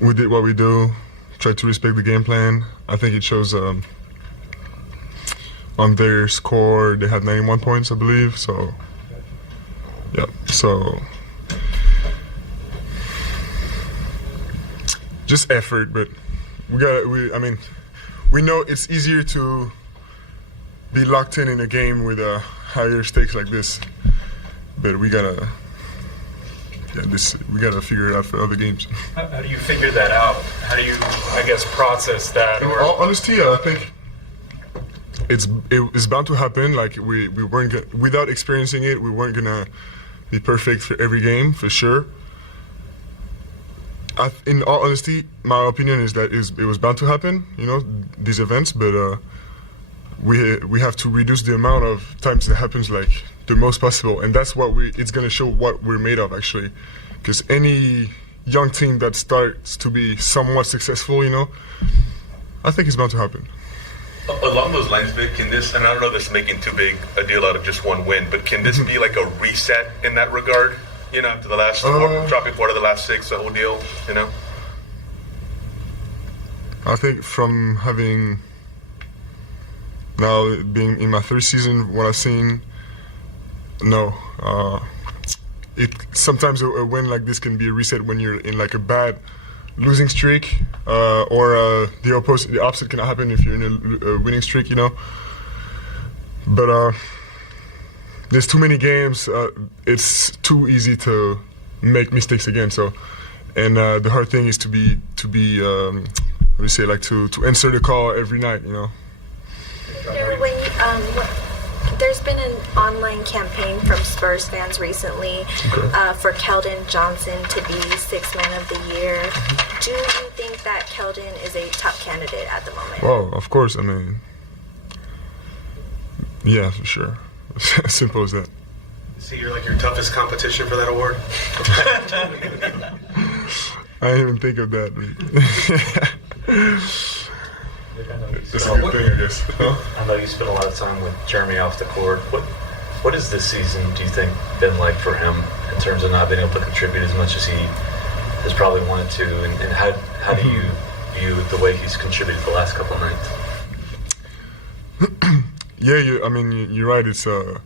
we did what we do, tried to respect the game plan. I think it shows on their score, they had 91 points, I believe. So, yeah. So, just effort, but we know it's easier to be locked in a game with higher stakes like this, but we gotta figure it out for other games. How do you figure that out? How do you, I guess, process that? In all honesty, I think it's bound to happen. Like we weren't without experiencing it, we weren't gonna be perfect for every game for sure. In all honesty, my opinion is that it was bound to happen. You know, these events, but we have to reduce the amount of times it happens, like the most possible, and that's what it's gonna show what we're made of actually. Because any young team that starts to be somewhat successful, you know, I think it's bound to happen. Along those lines, Vic, can this, and I don't know if this is making too big a deal out of just one win, but can this be like a reset in that regard? You know, to the last dropping 4 of the last 6, the whole deal, you know? I think from having now being in my 3rd season, what I've seen, no. Sometimes a win like this can be a reset when you're in like a bad losing streak, or the opposite can happen if you're in a winning streak, you know. But there's too many games. It's too easy to make mistakes again. So, and the hard thing is to answer the call every night, you know. There's been an online campaign from Spurs fans recently for Keldon Johnson to be 6th Man of the Year. Do you think that Keldon is a top candidate at the moment? Well, of course. I mean, yeah, for sure. As simple as that. See, you're like your toughest competition for that award? I didn't even think of that. It's a good thing, I guess. I know you spent a lot of time with Jeremy off the court. What has this season, do you think, been like for him in terms of not being able to contribute as much as he has probably wanted to? And how do you view the way he's contributed the last couple of nights? Yeah, you're right. It's I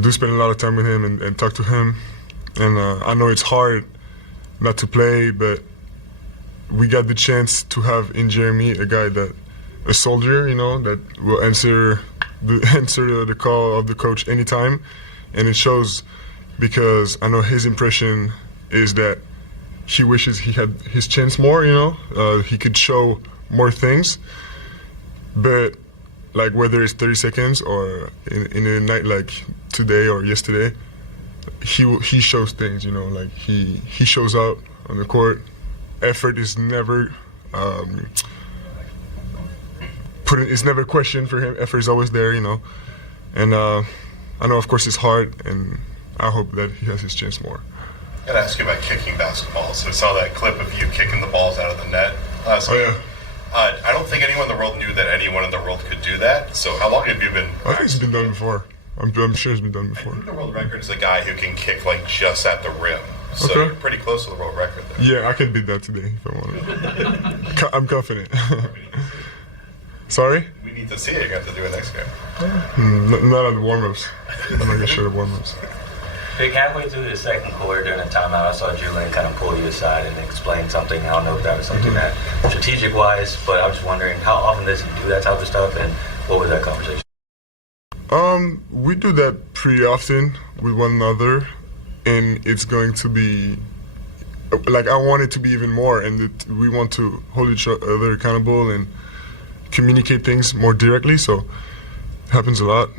do spend a lot of time with him and talk to him, and I know it's hard not to play, but we got the chance to have in Jeremy a soldier, you know, that will answer the call of the coach anytime, and it shows because I know his impression is that he wishes he had his chance more, you know, he could show more things, but like whether it's 30 seconds or in a night like today or yesterday, he shows things, you know, like he shows up on the court. Effort is never it's never questioned for him. Effort is always there, you know. And I know, of course, it's hard, and I hope that he has his chance more. I gotta ask you about kicking basketballs. So I saw that clip of you kicking the balls out of the net last week. Yeah. I don't think anyone in the world knew that anyone in the world could do that. So how long have you been? I think it's been done before. I'm sure it's been done before. I think the world record is a guy who can kick like just at the rim. So okay. You're pretty close to the world record there. Yeah, I can beat that today if I wanted. I'm confident. Sorry? We need to see it. You have to do it next game. Not at the warm-ups. I'm not gonna show the warm-ups. Vic, halfway through the second quarter during a timeout, I saw Julian kind of pull you aside and explain something. I don't know if that was something that strategic-wise, but I was just wondering how often does he do that type of stuff, and what was that conversation? We do that pretty often with one another, and it's going to be like I want it to be even more, and we want to hold each other accountable and communicate things more directly. So it happens a lot.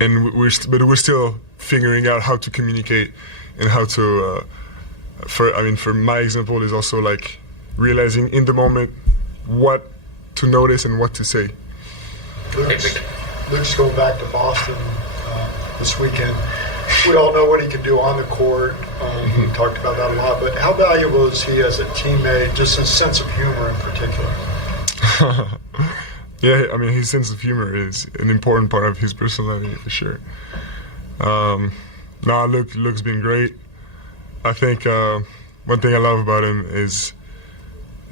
And we're still figuring out how to communicate and how to. For my example, is also like realizing in the moment what to notice and what to say. Luke's going back to Boston this weekend. We all know what he can do on the court. We talked about that a lot. But how valuable is he as a teammate, just his sense of humor in particular? Yeah, I mean, his sense of humor is an important part of his personality for sure. Luke's been great. I think one thing I love about him is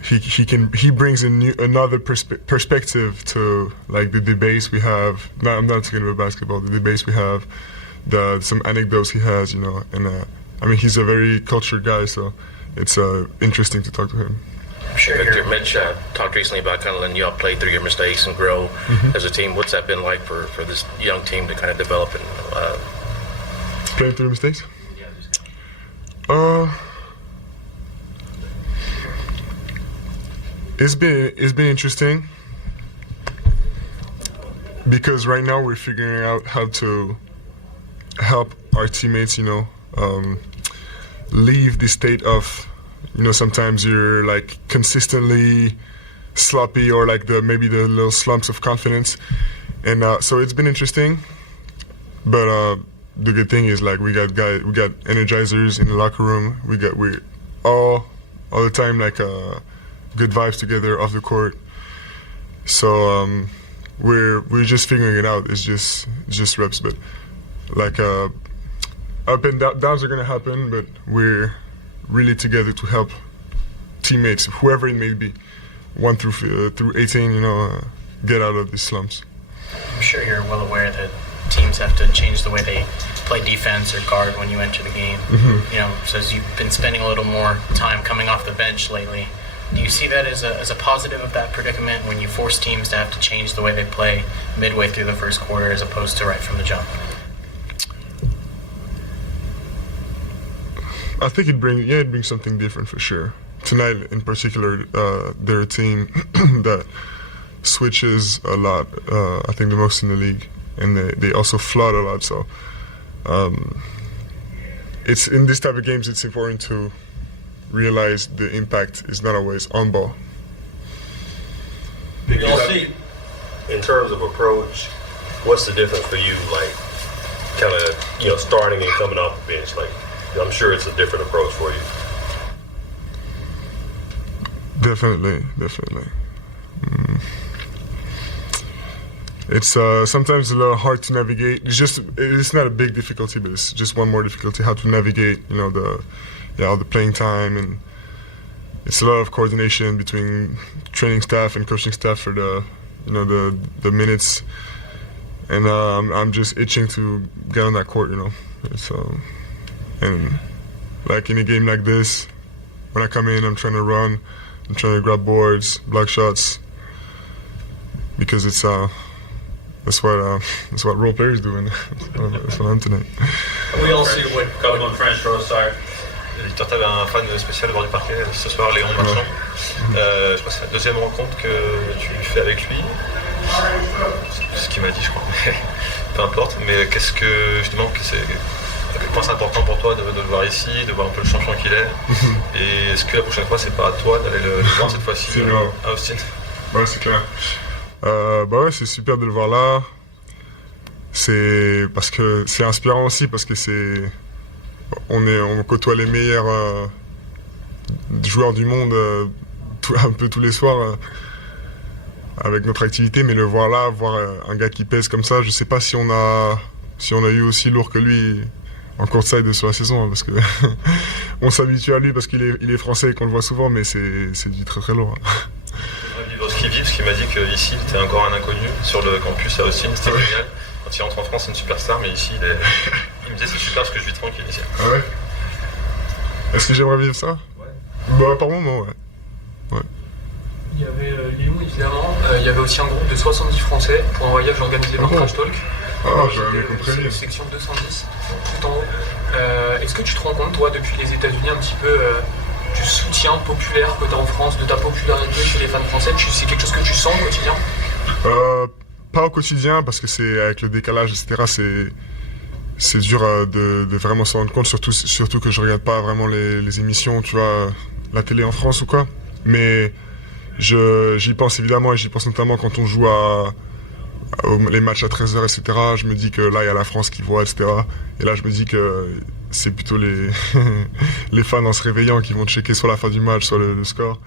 he brings another perspective to like the debates we have. No, I'm not talking about basketball. The debates we have, some anecdotes he has, you know, and I mean he's a very cultured guy, so it's interesting to talk to him. I'm sure Victor, Mitch talked recently about kind of letting you all play through your mistakes and grow as a team. What's that been like for this young team to kind of develop and playing through mistakes? It's been interesting because right now we're figuring out how to help our teammates, you know, leave the state of, you know, sometimes you're like consistently sloppy or like maybe the little slumps of confidence, and so it's been interesting. But the good thing is like we got energizers in the locker room. We all the time like good vibes together off the court. So we're just figuring it out. It's just reps, but like up and downs are gonna happen, but we're really together to help teammates, whoever it may be, 1 through 18, you know, get out of these slumps. I'm sure you're well aware that teams have to change the way they play defense or guard when you enter the game. You know, so as you've been spending a little more time coming off the bench lately, do you see that as a positive of that predicament when you force teams to have to change the way they play midway through the first quarter as opposed to right from the jump? I think it brings something different for sure. Tonight in particular, they're a team that switches a lot. I think the most in the league, and they also flood a lot. So it's in this type of games, it's important to realize the impact is not always on ball. In terms of approach, what's the difference for you, like kind of, you know, starting and coming off the bench? Like, I'm sure it's a different approach for you. Definitely. It's sometimes a little hard to navigate. It's not a big difficulty, but it's just one more difficulty, how to navigate, you know, all the playing time, and it's a lot of coordination between training staff and coaching staff for the minutes, and I'm just itching to get on that court, you know. So, and like in a game like this, when I come in, I'm trying to run, I'm trying to grab boards, block shots, because it's that's what role players do, and that's what I'm tonight. We all see what Comme on French Rose Star. Victor, tu avais un fan spécial au bord du parquet ce soir, Léon Marchand. Je crois que c'est la deuxième rencontre que tu fais avec lui. C'est ce qu'il m'a dit, je crois. Peu importe. Mais qu'est-ce que, justement, à quel point c'est important pour toi de le voir ici, de voir un peu le champion qu'il est. Et est-ce que la prochaine fois, c'est pas à toi d'aller le voir cette fois-ci à Austin? Ouais, c'est clair. Bah ouais, c'est super de le voir là. C'est parce que c'est inspirant aussi, parce que on côtoie les meilleurs joueurs du monde un peu tous les soirs avec notre activité, mais le voir là, voir un gars qui pèse comme ça, je sais pas si on a eu aussi lourd que lui en courtside sur la saison, hein, parce que on s'habitue à lui parce qu'il est français et qu'on le voit souvent, mais c'est du très très lourd. Vivre ce qu'il vit, parce qu'il m'a dit qu'ici il était encore un inconnu sur le campus à Austin, c'était génial. Quand il rentre en France, c'est une superstar, mais ici il me disait c'est super parce que je vis tranquille ici. Ah ouais? Est-ce que j'aimerais vivre ça? Ouais. Bah par moment, ouais. Il y avait Léon, évidemment. Il y avait aussi un groupe de 70 Français pour un voyage organisé par Trash Talk. Ah, j'avais compris. Section 210, tout en haut. Est-ce que tu te rends compte, toi, depuis les États-Unis, un petit peu du soutien populaire que tu as en France, de ta popularité chez les fans français? C'est quelque chose que tu sens au quotidien? Pas au quotidien, parce que c'est avec le décalage, etc. C'est dur de vraiment s'en rendre compte, surtout que je regarde pas vraiment les émissions, tu vois, la télé en France ou quoi. Mais j'y pense évidemment, et j'y pense notamment quand on joue les matchs à 13h, etc. Je me dis que là, il y a la France qui voit, etc. Et là, je me dis que c'est plutôt les fans en se réveillant qui vont checker soit la fin du match, soit le score.